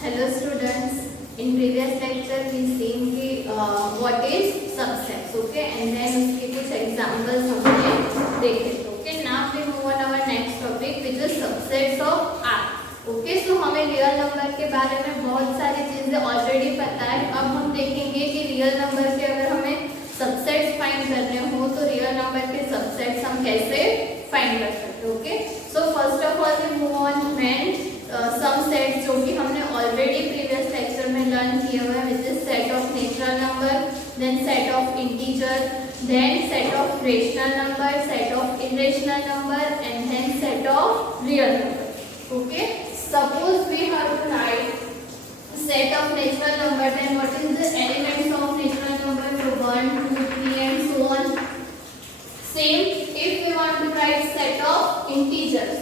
Hello students, in previous lecture we seen कि what is subsets, okay, and then उसके कुछ examples हमने देखे, okay. Now we move on our next topic which is subsets of R, okay. So हमें real number के बारे में बहुत सारी चीजें ऑलरेडी पता है. अब हम देखेंगे कि रियल नंबर के अगर हमें सबसेट्स फाइंड करने हो तो रियल नंबर के सबसेट्स हम कैसे फाइंड कर सकते हैं, okay. So first of all we move on when some sets जो कि हमने ऑलरेडी प्रीवियस लेक्चर में लर्न किया हुआ है, which is set of natural number, then set of integer, then set of rational number, set of irrational number and then set of real number, okay. Suppose we have to write set of natural number, then what is the elements of natural number? So 1 2 3 and so on. Same if we want to write set of integers,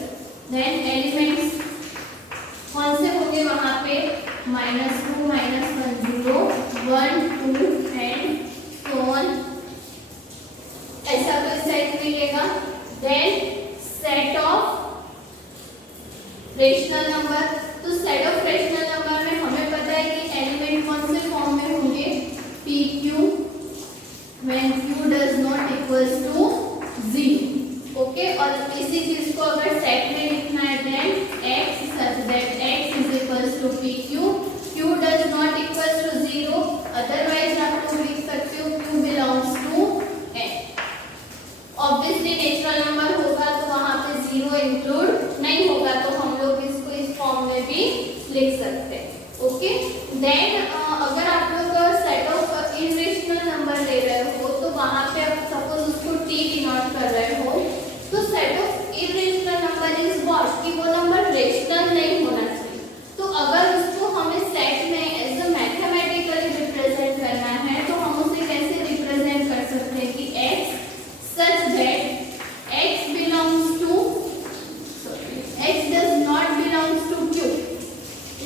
then elements कौन से होंगे वहां पे? -2 -1 0 1 2 and so on. ऐसा कोई set मिलेगा. Then set of rational number, तो set of rational number में हमें पता है कि एलिमेंट कौन से फॉर्म में होंगे? P Q when Q does not equals to 0, okay. और इसी चीज को अगर सेट में लिखना है then x such that x is equals to P Q, Q does not equals to 0, otherwise आप लोग लिख सकते हो Q belongs to n. Obviously natural number होगा तो वहां पे 0 इंक्लूड नहीं होगा, तो हम लोग इसको इस फॉर्म में भी लिख सकते हैं, ओके. देन अगर आप लोग सेट ऑफ इरेशनल नंबर ले रहे हो तो वहां पे आप सपोज उसको t डिनोट कर रहे हो, तो set of irrational number is what, कि वो नंबर रेशनल नहीं होना चाहिए. तो अगर उसको हमें सेट में एज अ मैथमेटिकली रिप्रेजेंट करना है तो हम उसे कैसे रिप्रेजेंट कर सकते हैं कि x such that x belongs to x does not belongs to q.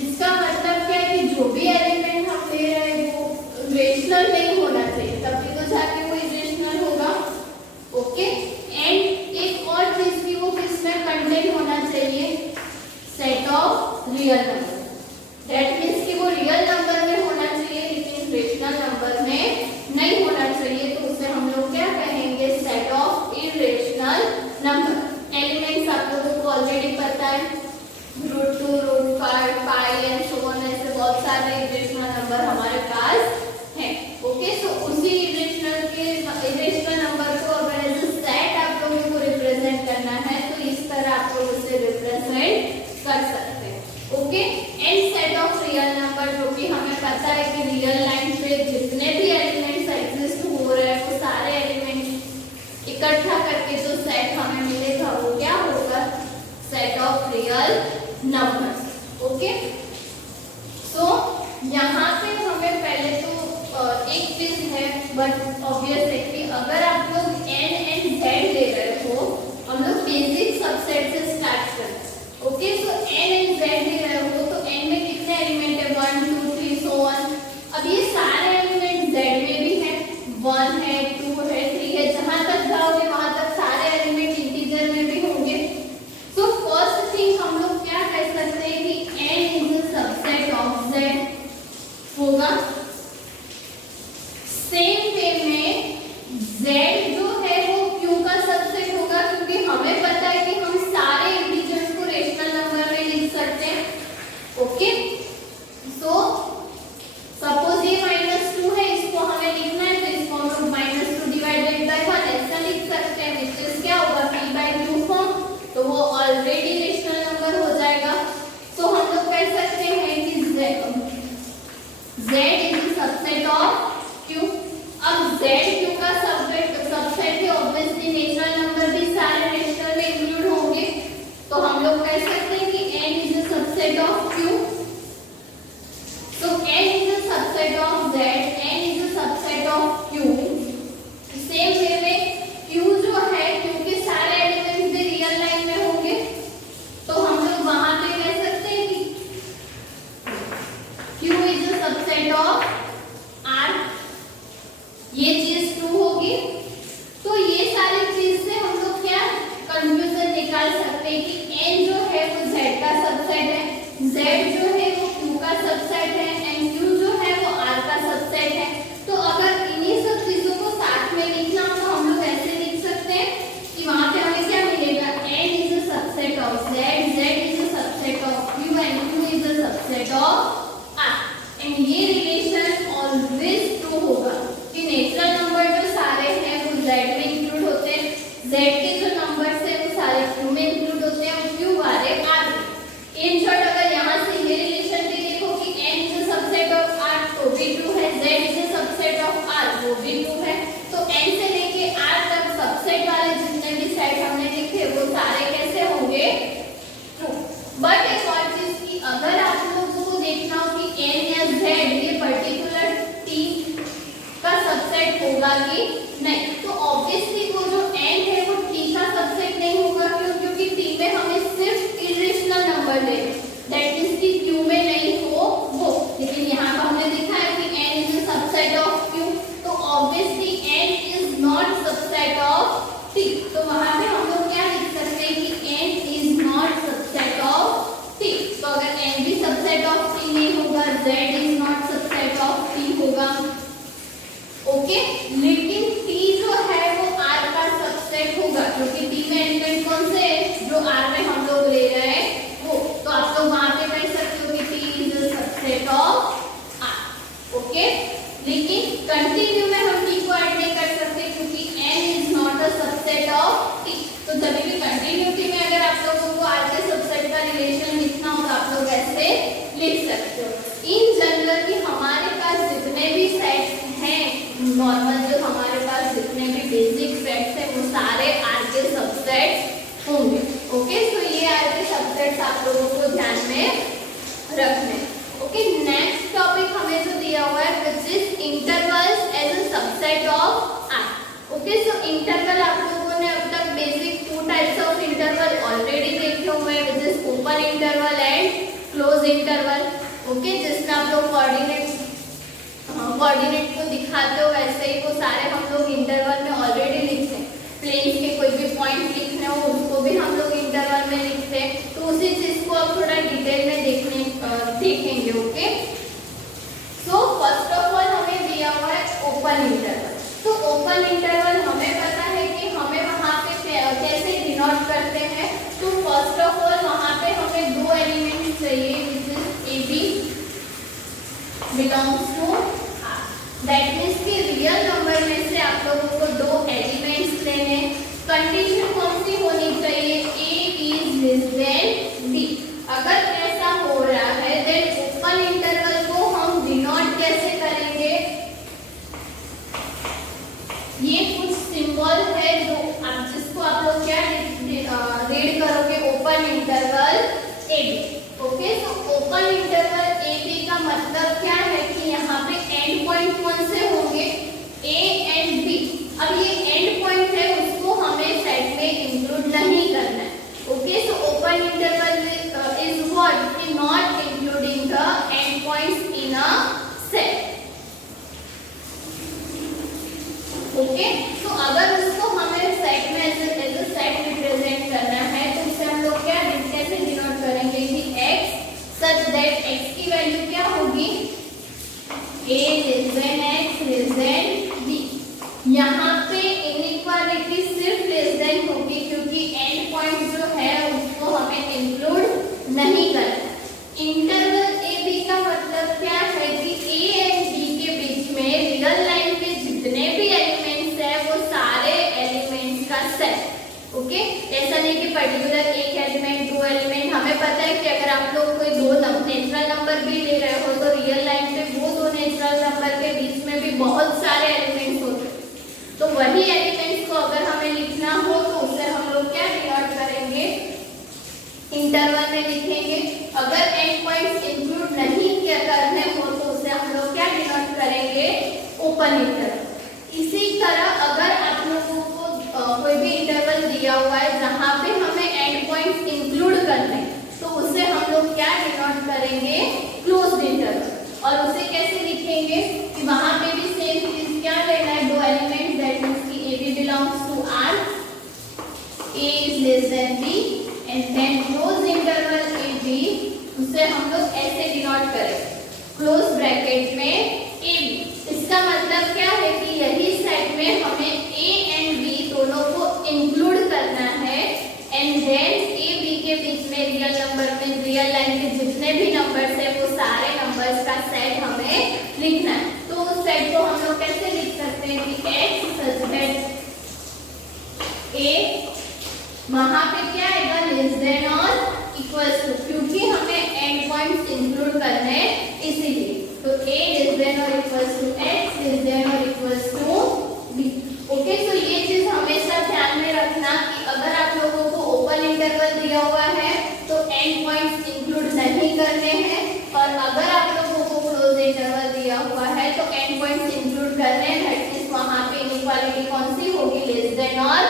इसका मतलब क्या है कि जो भी एलिमेंट हम ले रहे हैं वो रेशनल नहीं होना चाहिए, तभी तो जाके वो इरेशनल होगा, ओके. एंड एक और चीज भी वो किसमें कंटेंट होना चाहिए? Set of real number. That means कि वो रियल नंबर में होना चाहिए लेकिन रेशनल नंबर में नहीं होना चाहिए, तो उसे हम लोग क्या कहेंगे? Set of irrational number. Elements आप लोगों को ऑलरेडी पता है, √2 √5 पाई एंड सो ऑन, ऐसे बहुत सारे इरेशनल नंबर हमारे पास हैं, ओके. सो उसी इरेशनल नंबर को अगर एज अ सेट आप लोगों को रिप्रेजेंट करना है तो इस तरह आप लोग उसे रिप्रेजेंट कर सकते हैं, okay. And set of real number, जो कि हमें पता है कि रियल लाइन पे जितने भी एलिमेंट्स एग्जिस्ट हो रहे हैं वो सारे एलिमेंट्स इकट्ठा करके जो सेट हमें मिलेगा वो क्या होगा? Set of real numbers, okay. So यहाँ पे हमें पहले तो एक चीज है, बट ऑब्वियस है कि अगर आप लोग n एंड z ले रहे हो, हम लोग बेसिक सबसेट से स्टार्ट करते हैं, okay. So n and z ले रहे हो तो n में कितने एलिमेंट है? 1 2 3 सो ऑन. अब ये सारे एलिमेंट z में भी है, 1 है 2 है 3 है, जहां तक जाओगे वहां तक सारे एलिमेंट इंटीजर में भी होंगे. सो फर्स्ट थिंग हम लोग क्या कह सकते हैं कि n is a subset of z होगा. सेम वे में z जो है वो q का सबसेट होगा, क्योंकि हमें पता है कि हम सारे इंटीजर्स को रेशनल नंबर में लिख सकते हैं, ओके. सो सपोज ये -2 है, इसको हमें लिखना है तो इसको हम लोग -2 डिवाइडेड बाय 1 ऐसा लिख सकते हैं, विच इज क्या होगा? p/q फॉर्म, तो वो ऑलरेडी रेशनल नंबर हो जाएगा. तो हम लोग कह सकते हैं कि z subset of R. And ये रिलेशन ऑलवेज ट्रू होगा कि नेचुरल नंबर जो सारे हैं वो z में इंक्लूड होते हैं, z के जो नंबर्स हैं वो सारे q में इंक्लूड होते हैं और q वाले r में। इन शॉर्ट अगर यहाँ से ये रिलेशन भी देखो कि n is a subset of r तो भी ट्रू है, z is a subset of r वो भी ट्रू है। तो n से लेके r तक सबसेट वाले जितने भी सेट हमने लिखे वो सारे कैसे होंगे? ट्रू। बट एक और चीज की अगर आप लोगों को देखना हो कि n या z ये पर्टिकुलर t का सबसेट होगा कि नहीं, तो ऑब्वियसली वो जो n है वो t का सबसेट नहीं होगा। क्यों? क्योंकि t में हमें सिर्फ इरेशनल नंबर ले, दैट मींस कि q में नहीं हो वो। लेकिन यहाँ पर हमने देखा है कि n is a subset of q, तो obviously n is not subset of t। तो वहां पे हम लोग क्या लिख सकते हैं कि n is not subset of t। तो अगर n भी सबसेट ऑफ t नहीं होगा, z is not subset of t होगा। ओके, लेकिन t जो है वो r का सबसेट होगा क्योंकि t में एलिमेंट कौन से है जो r में हम लोग ले रहे हैं वो। तो आप लोग वहां पे कह सकते हो कि t is a subset of r। Okay, लेकिन कंटिन्यू में हम t को ऐड नहीं कर सकते क्योंकि n is not a subset of t। तो जब भी कंटिन्यूटी में अगर आप लोगों को r के सबसेट का रिलेशन लिखना हो तो आप लोग ऐसे लिख सकते हो। इन जनरल कि हमारे पास जितने भी सेट्स हैं, नॉर्मल जो हमारे पास जितने भी बेसिक सेट्स हैं वो सारे r के सबसेट्स होंगे। ओके, तो ये r के सबसेट्स आप लोगों को ध्यान में रखने। ओके, नेक्स्ट टॉपिक हमें जो दिया हुआ है which is intervals as a subset of r। Okay, so interval आप लोगों ने अब तक basic two types of interval already देखे हुए हैं which is open interval and close interval. Okay, जिसमें आप लोग कोऑर्डिनेट को दिखाते हो वैसे ही वो सारे हम लोग इंटरवल में ऑलरेडी लिखते हैं। प्लेन्स के कोई भी पॉइंट लिखने हो उसको भी हम लोग इंटरवल में लिखते हैं। तो उसी चीज को आप थोड़ा डिटेल में देखेंगे। Okay, so first of all हमें दिया हुआ है ओपन इंटरवल। तो ओपन इंटरवल हमें पता है कि हमें वहां पे कैसे डिनोट करते हैं। तो फर्स्ट ऑफ ऑल वहां पे हमें दो एलिमेंट्स चाहिए which is A B belongs to r। That means कि रियल नंबर में से आप लोगों को दो एलिमेंट्स लेने। कंडीशन कौन सी होनी चाहिए? a is less than b। अगर ऐसा हो रहा है देन ओपन इंटरवल को हम डिनोट कैसे करेंगे? ये कुछ सिंबल है जो जिसको आप लोग क्या रीड करोगे? Open interval A B. Okay, तो ओपन इंटरवल ए बी का मतलब क्या है कि यहाँ पे एंड पॉइंट कौन से होंगे? A and B. अब ये एंड पॉइंट है उसको हमें सेट में इंक्लूड नहीं करना है। Okay, so open interval is what? Not including the end points in a set. Okay, तो अगर उसको हमें सेट में एज अ सेट रिप्रेजेंट करना है तो उसे हम लोग क्या कैसे डिनोट करेंगे कि x सच दैट x की वैल्यू क्या होगी? a less then x less than b। यहाँ पे इनइक्वालिटी सिर्फ लेस देन होगी क्योंकि एंड पॉइंट जो है उसको हमें इंक्लूड नहीं करना। इंटरवल ए बी का मतलब क्या है कि a एंड b के बीच में रियल लाइन पे जितने भी एलिमेंट्स है वो सारे एलिमेंट्स का सेट। ओके, ऐसा नहीं कि पर्टिकुलर एक एलिमेंट दो एलिमेंट। हमें पता है कि अगर आप लोग कोई दो नेचुरल नंबर भी ले रहे हो तो रियल लाइन पे वो दो नेचुरल नंबर के बीच में भी बहुत सारे एलिमेंट्स होते हैं। तो वही एलिमेंट्स को अगर हमें लिखना हो तो उसे हम लोग क्या डिनोट करेंगे? इंटरवल में लिखेंगे। अगर एंड पॉइंट्स इंक्लूड नहीं किया करने हो तो उसे हम लोग क्या डिनोट करेंगे? Open interval. इसी तरह अगर आप लोगों को कोई भी इंटरवल दिया हुआ है जहां पे हमें एंड पॉइंट्स इंक्लूड करने तो उसे हम लोग क्या डिनोट करेंगे? Closed interval. और उसे कैसे लिखेंगे कि वहां पे भी सेम चीज क्या लेना है? दो एलिमेंट्स दैट मींस कि a b belongs to r, a is less than b and then close interval a b उसे हम लोग ऐसे डिनोट करेंगे क्लोज ब्रैकेट में a b। इसका मतलब क्या है कि यही सेट में हमें a एंड b दोनों को इंक्लूड करना है एंड देन a b के बीच में रियल नंबर में रियल लाइन के जितने भी नंबर्स है लिखना है। तो उस सेट को हम लोग कैसे लिख सकते हैं कि x सच दैट a वहां पे क्या आएगा लेस देन और इक्वल्स टू, क्योंकि हमें एंड पॉइंट्स इंक्लूड करने हैं इसीलिए। तो a लेस देन और equals to x less than और इक्वल्स टू b। ओके, तो ये चीज हमेशा ध्यान में रखना कि अगर आप लोगों को ओपन इंटरवल दिया हुआ है तो एंड पॉइंट्स इंक्लूड नहीं करने हैं, और अगर आप लोगों को क्लोज इंटरवल दिया हुआ है तो एंड पॉइंट्स इंक्लूड करने हैं। दैट मींस वहां पे इनइक्वालिटी कौन सी होगी लेस देन और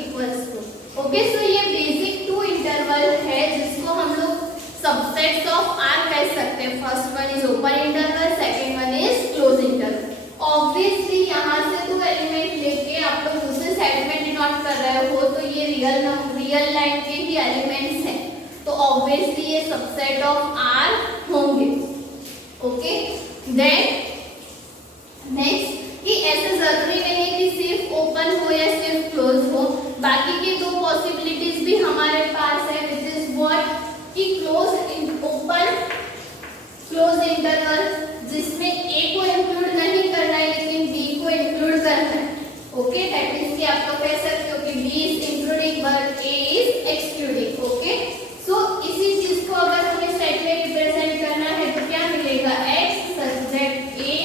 इक्वल्स टू। ओके, सो ये बेसिक टू इंटरवल है जिसको हम लोग सबसेट्स ऑफ R कह सकते हैं। First one is open interval, second one is close interval. Obviously यहाँ से दो एलिमेंट लेके आप लोग दूसरे सेट में डिनोट कर रहे हो तो ये रियल लाइन के ही एलिमेंट्स हैं, तो ऑब्वियसली ये सबसेट ऑफ R होंगे। ओके, देन नेक्स्ट कि ऐसे जरूरी नहीं है कि सिर्फ ओपन हो या सिर्फ क्लोज हो, बाकी की दो पॉसिबिलिटीज भी हमारे पास है, विच इज व्हाट कि ओपन क्लोज इंटरवल जिसमें a को इंक्लूड नहीं करना है लेकिन b को इंक्लूड करना है। ओके, दैट मींस कि आप लोग कह सकते हो कि b is including but a is excluding. Okay, so इसी चीज को अगर हमें सेट में रिप्रेजेंट करना है तो क्या मिलेगा x such that a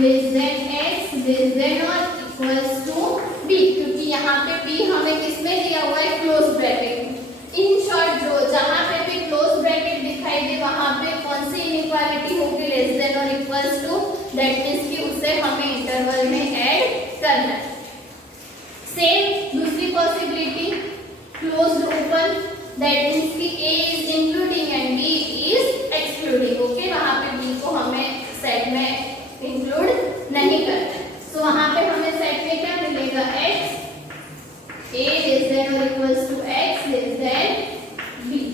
less then x less than और इक्वल्स टू b, क्योंकि यहाँ पे b हमें किसमें दिया हुआ है क्लोज ब्रैकेट में। इन शॉर्ट जो जहाँ पे भी क्लोज ब्रैकेट दिखाई दे वहाँ पे कौन सी इनइक्वालिटी होगी लेस देन और इक्वल्स टू, दैट मींस कि उसे हमें इंटरवल में ऐड करना है। सेम दूसरी possibility closed open, that means कि a is including and b is excluding. Okay, वहाँ पे b को हमें सेट में इंक्लूड नहीं करना है, सो वहाँ पे हमें सेट में क्या मिलेगा x a लेस देन और equals to x less than b।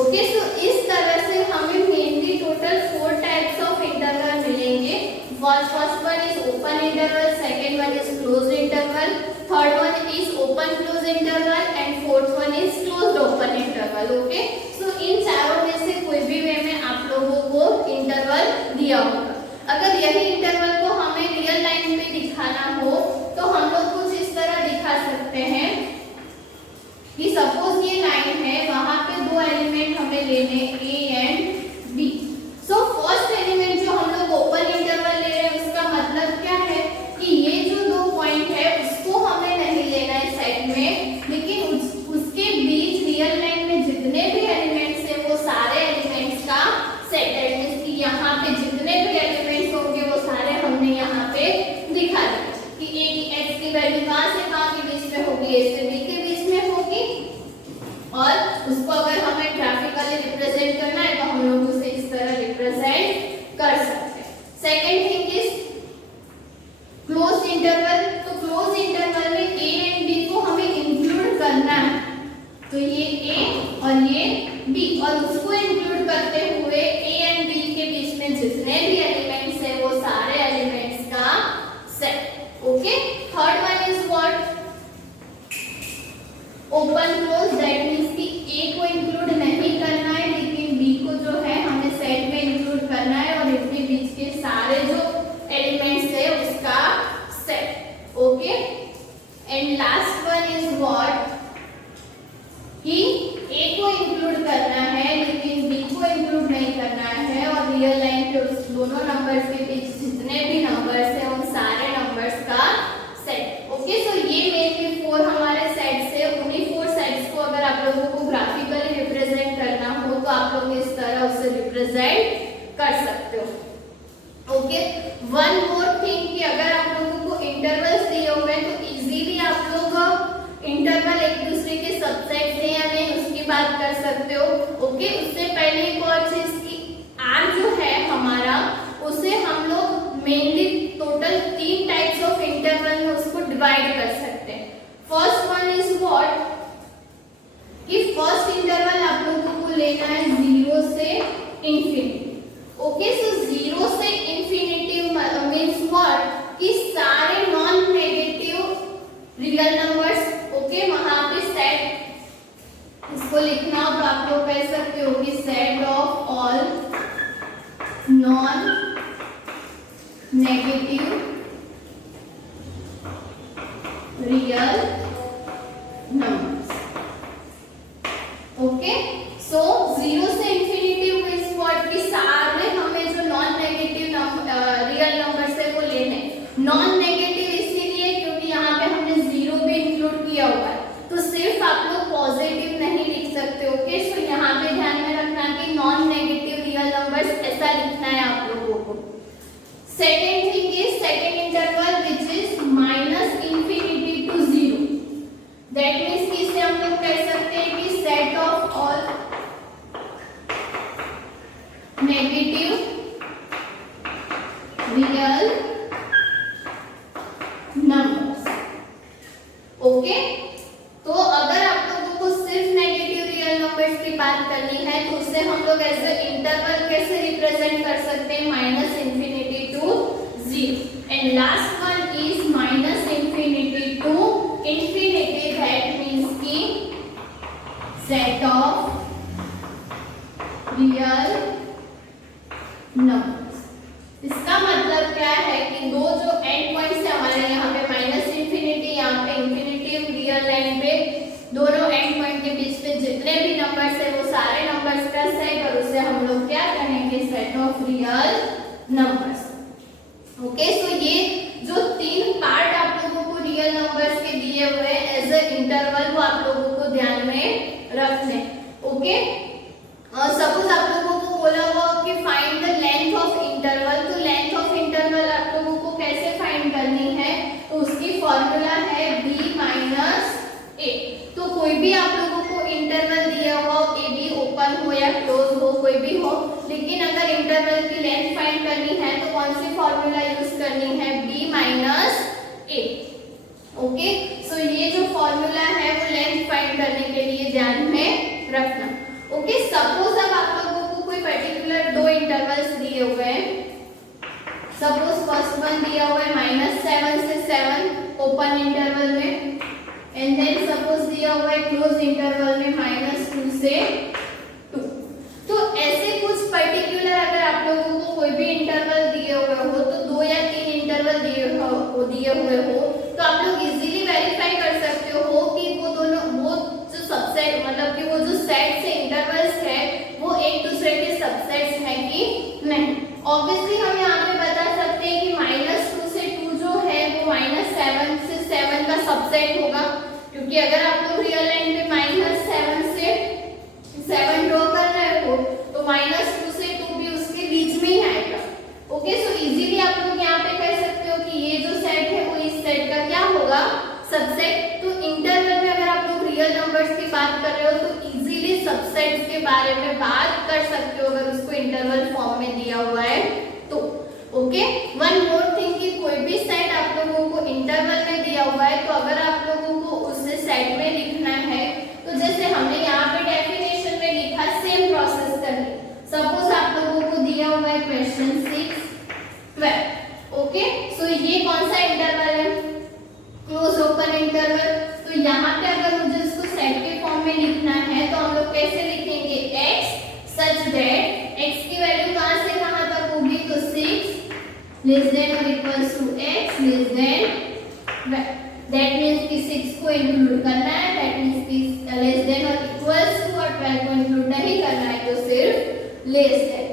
Okay, so इस तरह से हमें mainly total 4 types of interval मिलेंगे। First one is open interval, second one is closed interval, third one is open close interval and fourth one is closed open interval. Okay, so इन चारों में से कोई भी वे में आप लोगों को इंटरवल दिया होगा। अगर यही इंटरवल को हमें रियल लाइन में दिखाना हो तो हम लोग कुछ इस तरह दिखा सकते हैं कि सपोज ये लाइन है, वहां पे दो एलिमेंट हमें लेने a and b। So first element जो हम लोग ओपन इंटरवल ले रहे हैं उसका मतलब क्या है कि ये जो दो पॉइंट है उसको हमें नहीं लेना है सेट में, लेकिन उसके बीच रियल लाइन में जितने भी एलिमेंट्स है वो सारे एलिमेंट्स का सेट है। मींस कि यहाँ पे जितने भी एलिमेंट्स होंगे वो सारे हमने यहाँ पे दिखा दिए कि a की x की वैल्यू कहाँ से कहाँ के बीच में होगी, a से b के बीच में होगी, और उसको अगर हमें ग्राफिकली रिप्रेजेंट करना है तो हम लोग उसे इस तरह रिप्रेजेंट कर सकते हैं। Second thing is close interval. तो क्लोज इंटरवल में a एंड b को हमें इंक्लूड करना है, तो ये a और ये b, और उसको इंक्लूड करते हुए a एंड b के बीच में जितने भी एलिमेंट्स है वो सारे एलिमेंट्स का set. Okay, third one is what open close, that means कि a को इंक्लूड नहीं करना है लेकिन b को जो है हमें सेट में इंक्लूड करना है, और इनके बीच के सारे जो एलिमेंट्स है उसका set. Okay, and last one is what कि a को इंक्लूड करना है लेकिन b को इंक्लूड नहीं करना है, और रियल लाइन के उस दोनों नंबर्स के बीच जितने भी नंबर्स हैं उन सारे नंबर्स का सेट। ओके, सो ये मेनली 4 हमारे सेट्स है। उन्हीं 4 सेट्स को अगर आप लोगों को ग्राफिकली रिप्रेजेंट करना हो तो आप लोग इस तरह उसे रिप्रेजेंट कर सकते हो। ओके, वन मोर थिंग कि अगर आप लोगों को इंटरवल्स दिए हुए हैं तो इजीली आप लोग इंटरवल एक दूसरे के सबसेट है या नहीं उसकी बात कर सकते हो। ओके, उससे पहले एक और चीज की R जो है हमारा उसे हम लोग mainly total 3 types of interval में उसको डिवाइड कर सकते हैं। फर्स्ट वन इज व्हाट कि फर्स्ट इंटरवल आप लोगों को लेना है 0 से इंफिनिटी। ओके, सो 0 से इंफिनिटी मींस व्हाट कि सारे non negative real numbers. Okay, वहां पे सेट इसको लिखना हो तो आप लोग कह सकते हो कि set of all non negative real numbers. Okay, so 0 से इंफिनिटी इज व्हाट कि सारे हमें जो नॉन नेगेटिव रियल नंबर्स है वो लेने। नॉन नेगेटिव इसीलिए क्योंकि यहाँ पे हमने 0 भी इंक्लूड किया हुआ है, तो सिर्फ आप लोग पॉजिटिव नहीं लिख सकते। ओके, सो यहाँ पे ध्यान में रखना कि नॉन नेगेटिव रियल नंबर्स ऐसा लिखना है आप लोगों को। Second thing is second interval which is minus infinity to 0। That means कि इसे हम लोग कह सकते हैं कि set of all negative real numbers. Okay, तो अगर आप लोगों को सिर्फ नेगेटिव रियल नंबर्स की बात करनी है तो उसे हम लोग एज अ इंटरवल कैसे रिप्रेजेंट कर सकते हैं, minus infinity to 0। And last one is minus infinity to infinity. That means की सेट ऑफ रियल नंबर्स। इसका मतलब क्या है कि दो जो एंड पॉइंट्स है हमारे यहाँ पे माइनस इंफिनिटी, यहाँ पे इंफिनिटी रियल लाइन पे, दोनों एंड पॉइंट के बीच में जितने भी नंबर्स है वो सारे नंबर्स का सेट, और उसे हम लोग क्या कहेंगे, set of real numbers. Okay, so ये जो तीन पार्ट आप लोगों को रियल नंबर्स के दिए हुए एज अ इंटरवल वो आप लोगों को ध्यान में रखने। ओके, सपोज आप लोगों को बोला हुआ कि find the length of interval, तो लेंथ ऑफ इंटरवल आप लोगों को कैसे फाइंड करनी है, तो उसकी फॉर्मूला है b माइनस a। तो कोई भी आप लोगों को इंटरवल दिया हुआ हो, ए बी ओपन हो या क्लोज हो, कोई भी हो, लेकिन अगर इंटरवल की लेंथ फाइंड करनी है तो कौन सी फॉर्मूला यूज करनी है, b minus a। Okay, so ये जो फॉर्मूला है वो लेंथ फाइंड करने के लिए ध्यान में रखना। ओके, सपोज अब आप लोगों को कोई पर्टिकुलर दो इंटरवल्स दिए हुए हैं। सपोज फर्स्ट वन दिया हुआ है -7 से 7 ओपन इंटरवल में, एंड देन सपोज दिया हुआ है क्लोज इंटरवल में -2 से 2। तो ऐसे कुछ पर्टिकुलर अगर आप लोगों को कोई भी इंटरवल दिए हुए हो, तो 2 या 3 इंटरवल दिए हुए हो, तो आप लोग इजीली वेरीफाई कर सकते हो कि वो दोनों वो जो सबसेट मतलब कि वो जो सेट से इंटरवल्स है वो एक दूसरे के सबसेट्स हैं कि नहीं। ऑब्वियसली हम यहाँ पे बता सकते हैं कि -2 से 2 जो है वो -7 से 7 का सबसेट होगा, क्योंकि अगर आप लोग रियल लाइन पे -7 से 7 ड्रॉ कर रहे हो तो -2 से 2 भी उसके बीच में ही आएगा। ओके, सो इजीली आप लोग यहाँ पे कह सकते हो कि ये जो सेट है वो इस सेट का क्या होगा, सबसेट। तो इंटरवल में अगर आप लोग रियल नंबर्स की बात कर रहे हो तो इजीली सबसेट्स के बारे में बात कर सकते हो अगर उसको इंटरवल फॉर्म में दिया हुआ है तो। ओके, वन मोर थिंग कि कोई भी सेट आप लोगों को इंटरवल में दिया हुआ है तो अगर आप लोगों को उसे सेट में लिखना है तो जैसे हमने यहाँ पे डेफिनेशन में लिखा, सेम प्रोसेस करनी। सपोज आप लोगों को दिया हुआ है क्वेश्चन 6, 12। ओके, सो ये कौन सा इंटरवल है, क्लोज ओपन इंटरवल। तो यहाँ पे अगर मुझे इसको सेट के फॉर्म में लिखना है तो हम लोग कैसे लिखेंगे, x सच दैट x की वैल्यू कहाँ से कहाँ तक होगी, तो 6 लेस देन और equals to x less than, that means कि 6 को इंक्लूड करना है, दैट मींस कि लेस देन और इक्वल्स टू, और 12 को इंक्लूड नहीं करना है तो सिर्फ लेस देन।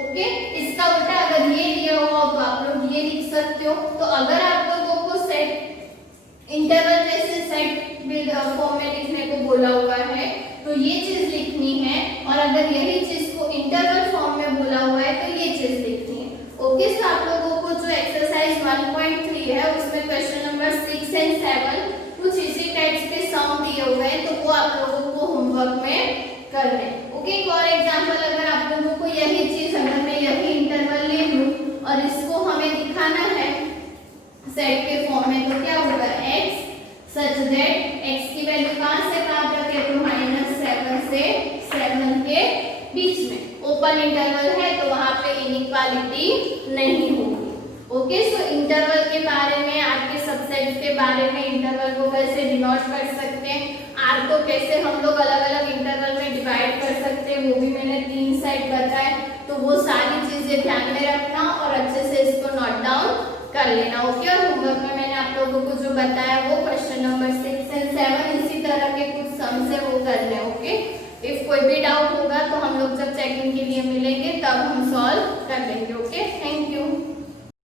ओके, इसका उल्टा अगर ये दिया हुआ तो आप लोग ये लिख सकते हो। तो अगर आप लोगों को सेट इंटरवल में से सेट फॉर्म में लिखने को बोला हुआ है तो ये चीज लिखनी है, और अगर यही चीज को इंटरवल फॉर्म में बोला हुआ है तो ये चीज लिखनी है। ओके, सो आप लोगों को जो एक्सरसाइज 1.3 है उसमें क्वेश्चन नंबर 6 एंड 7 कुछ इसी टाइप्स के सम दिए हुए हैं, तो वो आप लोगों को होमवर्क में करना है। ओके, फॉर एग्जांपल अगर आप लोगों को यही चीज, अगर मैं यही इंटरवल ले लूं और इसको हमें दिखाना है सेट के फॉर्म में, तो क्या होगा, x सच दैट x की वैल्यू कहां से कहां तक है, तो -7 से 7 के बीच में ओपन इंटरवल है तो वहां पे इनइक्वालिटी नहीं होगी। ओके, सो इंटरवल के बारे में, आपके सबसेट के बारे में, इंटरवल को कैसे डिनोट कर सकते हैं, r को कैसे हम लोग अलग अलग इंटरवल में डिवाइड कर सकते हैं, वो भी मैंने 3 साइड बताए। तो वो सारी चीजें ध्यान में रखना और अच्छे से इसको नोट डाउन कर लेना, ओके। और होमवर्क में मैंने आप लोगों को जो बताया वो क्वेश्चन नंबर 6 और 7 इसी तरह के कुछ सम्स है वो करने, ओके। इफ कोई भी डाउट होगा तो हम लोग जब चेकिंग के लिए मिलेंगे तब हम सॉल्व कर लेंगे, ओके। Thank you.